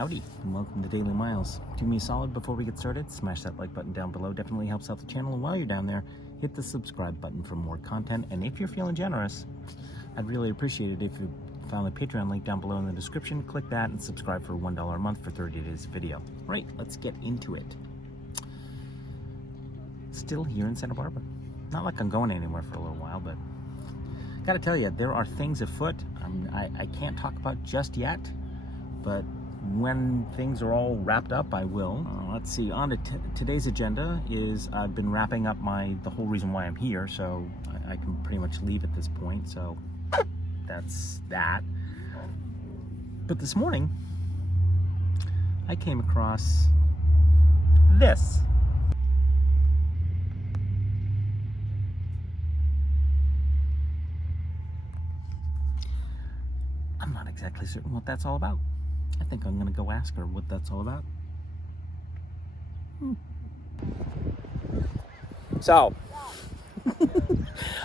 Howdy, and welcome to Daily Miles. Do me a solid before we get started, smash that like button down below, definitely helps out the channel, and while you're down there, hit the subscribe button for more content, and if you're feeling generous, I'd really appreciate it if you found the Patreon link down below in the description, click that and subscribe for $1 a month for 30 days video. Right, let's get into it. Still here in Santa Barbara. Not like I'm going anywhere for a little while, but gotta tell you, there are things afoot I can't talk about just yet, but when things are all wrapped up, I will. Let's see, on to today's agenda is I've been wrapping up the whole reason why I'm here, so I can pretty much leave at this point, so that's that. But this morning, I came across this. I'm not exactly certain what that's all about. I think I'm gonna go ask her what that's all about. So,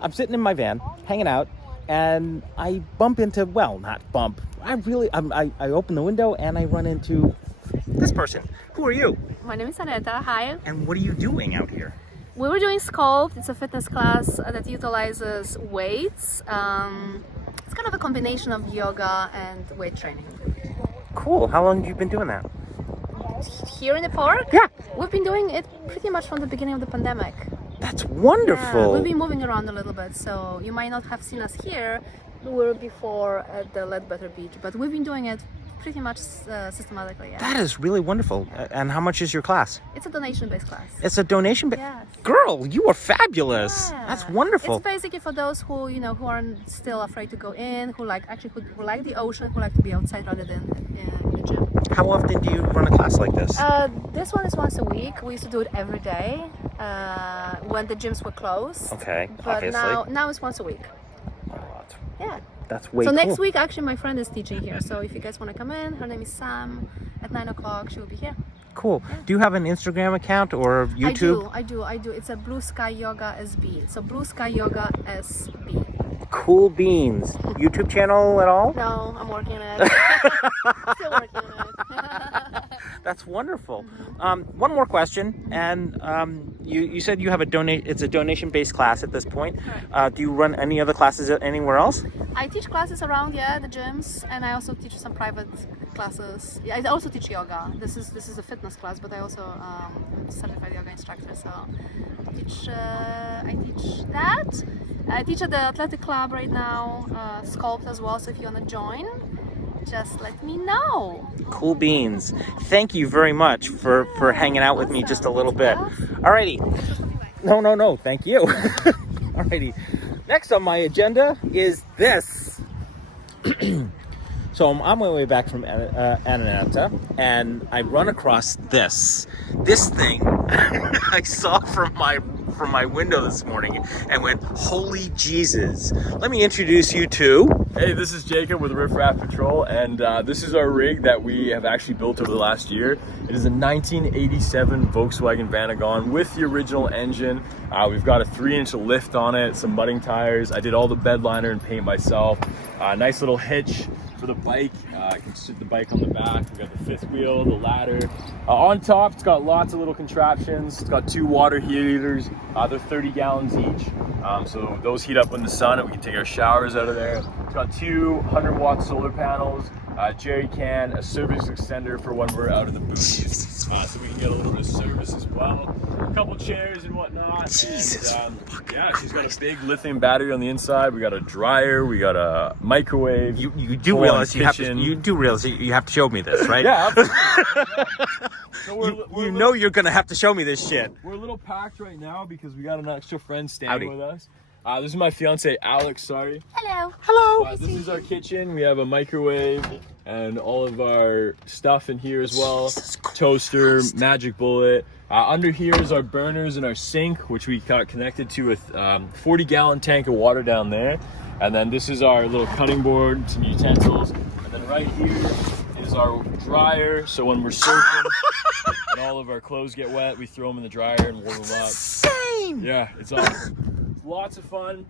I'm sitting in my van, hanging out, and I bump into, well, not bump, I open the window and I run into this person. Who are you? My name is Aneta. Hi. And what are you doing out here? We were doing Sculpt. It's a fitness class that utilizes weights. It's kind of a combination of yoga and weight training. Cool. How long have you been doing that? Here in the park? Yeah. We've been doing it pretty much from the beginning of the pandemic. That's wonderful. Yeah, we've been moving around a little bit, so you might not have seen us here. We were before at the Ledbetter Beach, but we've been doing it pretty much systematically. Yeah. That is really wonderful. And how much is your class? It's a donation-based class. It's a donation-based? Yes. Girl, you are fabulous. Yeah. That's wonderful. It's basically for those who, who are still afraid to go in, who like the ocean, who like to be outside rather than in the gym. How often do you run a class like this? This one is once a week. We used to do it every day when the gyms were closed. Okay, but obviously. now it's once a week. Yeah. That's way So cool. next week, actually, my friend is teaching here. So if you guys want to come in, her name is Sam. At 9 o'clock, she will be here. Cool. Yeah. Do you have an Instagram account or YouTube? I do. It's a Blue Sky Yoga SB. So Blue Sky Yoga SB. Cool beans. YouTube channel at all? No, I'm working on it. Still working on it. That's wonderful. One more question, and you said you have it's a donation-based class at this point. Right. Do you run any other classes anywhere else? I teach classes around, the gyms, and I also teach some private classes. Yeah, I also teach yoga. This is a fitness class, but I also am a certified yoga instructor, so I teach that. I teach at the athletic club right now, Sculpt as well, so if you want to join, just let me know. Cool beans. Thank you very much for hanging out with me just a little bit. Alrighty. No, thank you. Alrighty. Next on my agenda is this. So I'm on my way back from Atlanta, and I run across this thing I saw from my window this morning and went, holy Jesus. Let me introduce you to... Hey, this is Jacob with Riff Raff Patrol, and this is our rig that we have actually built over the last year. It is a 1987 Volkswagen Vanagon with the original engine. We've got a 3-inch lift on it, some mudding tires. I did all the bed liner and paint myself. Nice little hitch for the bike. I can sit the bike on the back. We've got the fifth wheel, the ladder. On top, it's got lots of little contraptions. It's got 2 water heaters. They're 30 gallons each. So those heat up in the sun and we can take our showers out of there. It's got 2 100-watt solar panels, a jerry can, a service extender for when we're out of the boot. So we can get a little bit of service as well. A couple chairs and whatnot. Jesus. And, yeah, she's got a big lithium battery on the inside. We got a dryer. We got a microwave. You do realize you have to show me this, right? Yeah, absolutely. So you're gonna have to show me this shit. We're a little packed right now because we got an extra friend staying with us. This is my fiance Alex. Sorry. Hello. This is our kitchen. We have a microwave and all of our stuff in here as well. Toaster, magic bullet. Under here is our burners and our sink, which we got connected to a 40-gallon tank of water down there. And then this is our little cutting board, some utensils. And then right here is our dryer. So when we're surfing and all of our clothes get wet, we throw them in the dryer and warm them up. Insane. Yeah, it's awesome. Lots of fun.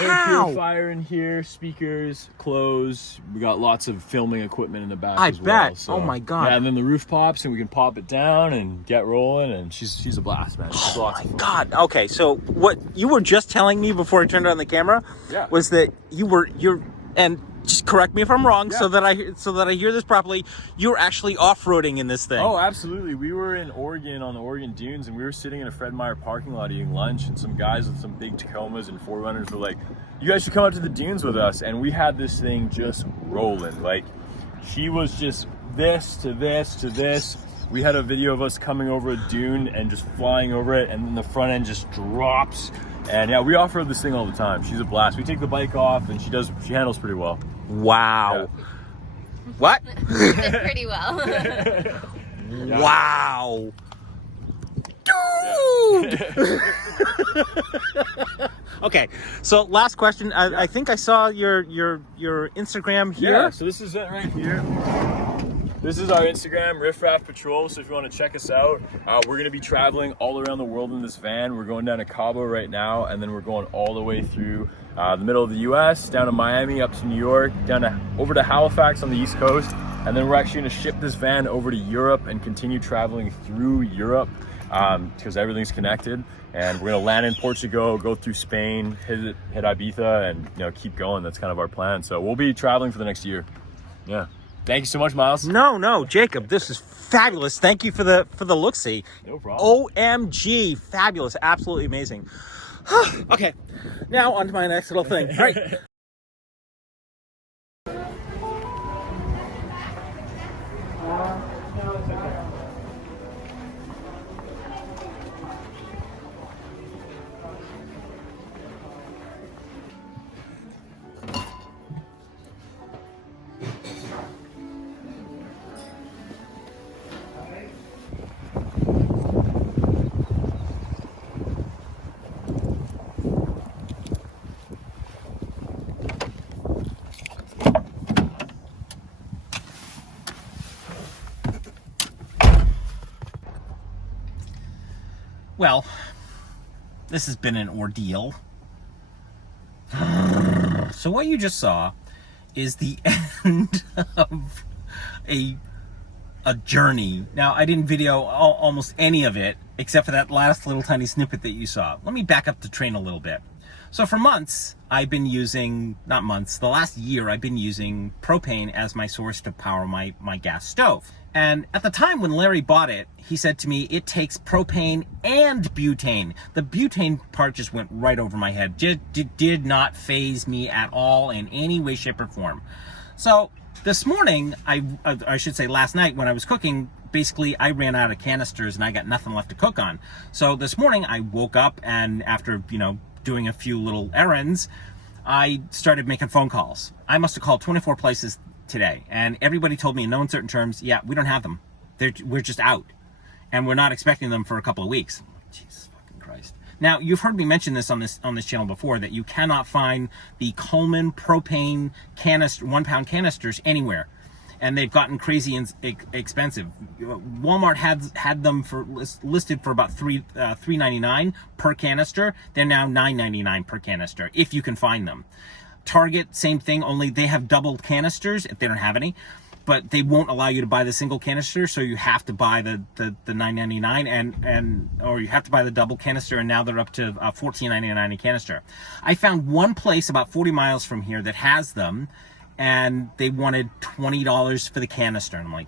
Air How? purifier in here, speakers, clothes. We got lots of filming equipment in the back I as well. bet. Oh my God. Yeah, and then the roof pops and we can pop it down and get rolling, and she's a blast, man. She's lots of fun. God. Okay, so what you were just telling me before I turned on the camera was that you're and just correct me if I'm wrong, so that I hear this properly. You're actually off-roading in this thing. Oh, absolutely. We were in Oregon on the Oregon Dunes, and we were sitting in a Fred Meyer parking lot eating lunch, and some guys with some big Tacomas and 4Runners were like, you guys should come out to the dunes with us. And we had this thing just rolling. Like, she was just this to this to this. We had a video of us coming over a dune and just flying over it, and then the front end just drops. And yeah, we off-road this thing all the time. She's a blast. We take the bike off, and she handles pretty well. Wow. Yeah. What? Did pretty well. Wow. Dude! Okay, so last question. I think I saw your Instagram here. Yeah, so this is it right here. This is our Instagram, Riff Raff Patrol. So if you want to check us out, we're going to be traveling all around the world in this van. We're going down to Cabo right now, and then we're going all the way through the middle of the U.S., down to Miami, up to New York, over to Halifax on the East Coast, and then we're actually going to ship this van over to Europe and continue traveling through Europe because everything's connected. And we're going to land in Portugal, go through Spain, hit Ibiza, and keep going. That's kind of our plan. So we'll be traveling for the next year. Yeah. Thank you so much, Miles. No, Jacob, this is fabulous. Thank you for the look-see. No problem. OMG, fabulous, absolutely amazing. Okay, now on to my next little thing. All right. Well, this has been an ordeal. So what you just saw is the end of a journey. Now, I didn't video almost any of it, except for that last little tiny snippet that you saw. Let me back up the train a little bit. So for months, I've been using, not months, the last year, I've been using propane as my source to power my gas stove. And at the time when Larry bought it, he said to me, it takes propane and butane. The butane part just went right over my head. Did not faze me at all in any way, shape, or form. So this morning, I should say last night when I was cooking, basically I ran out of canisters and I got nothing left to cook on. So this morning I woke up and after, doing a few little errands, I started making phone calls. I must have called 24 places today, and everybody told me in no uncertain terms, yeah, we don't have them. We're just out, and we're not expecting them for a couple of weeks. Jesus fucking Christ. Now, you've heard me mention this on this channel before, that you cannot find the Coleman propane canister, 1 pound canisters anywhere. And they've gotten crazy and expensive. Walmart had them listed for about $3.99 per canister. They're now $9.99 per canister, if you can find them. Target, same thing, only they have double canisters if they don't have any, but they won't allow you to buy the single canister, so you have to buy the $9.99 or you have to buy the double canister, and now they're up to $14.99 a canister. I found one place about 40 miles from here that has them, and they wanted $20 for the canister. And I'm like,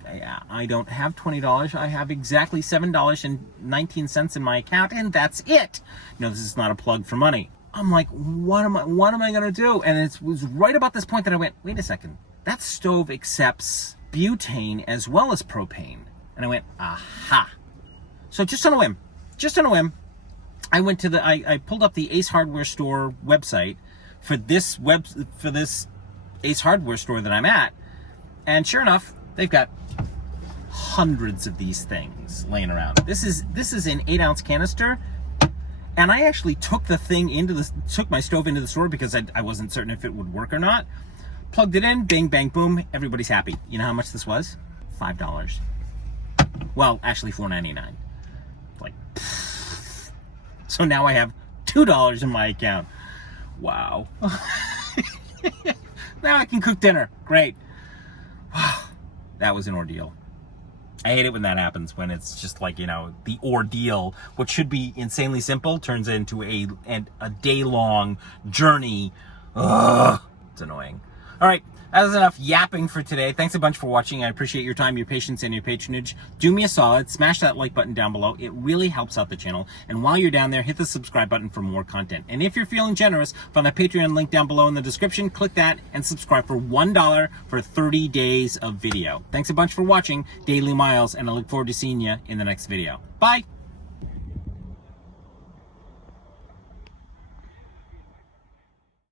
I don't have $20. I have exactly $7.19 in my account, and that's it. This is not a plug for money. I'm like, what am I gonna do? And it was right about this point that I went, wait a second, that stove accepts butane as well as propane. And I went, aha. So just on a whim, I went to I pulled up the Ace Hardware store website for this Ace Hardware store that I'm at, and sure enough, they've got hundreds of these things laying around. This is an 8-ounce canister, and I actually took took my stove into the store because I wasn't certain if it would work or not. Plugged it in, bang, bang, boom, everybody's happy. You know how much this was? $5. Well, actually $4.99. Like, so now I have $2 in my account. Wow. Now I can cook dinner. Great. Wow. That was an ordeal. I hate it when that happens, when it's just like, you know, the ordeal, what should be insanely simple, turns into a day-long journey. Ugh, it's annoying. All right, that is enough yapping for today. Thanks a bunch for watching. I appreciate your time, your patience, and your patronage. Do me a solid, smash that like button down below. It really helps out the channel. And while you're down there, hit the subscribe button for more content. And if you're feeling generous, find the Patreon link down below in the description. Click that and subscribe for $1 for 30 days of video. Thanks a bunch for watching, Daily Miles, and I look forward to seeing you in the next video. Bye!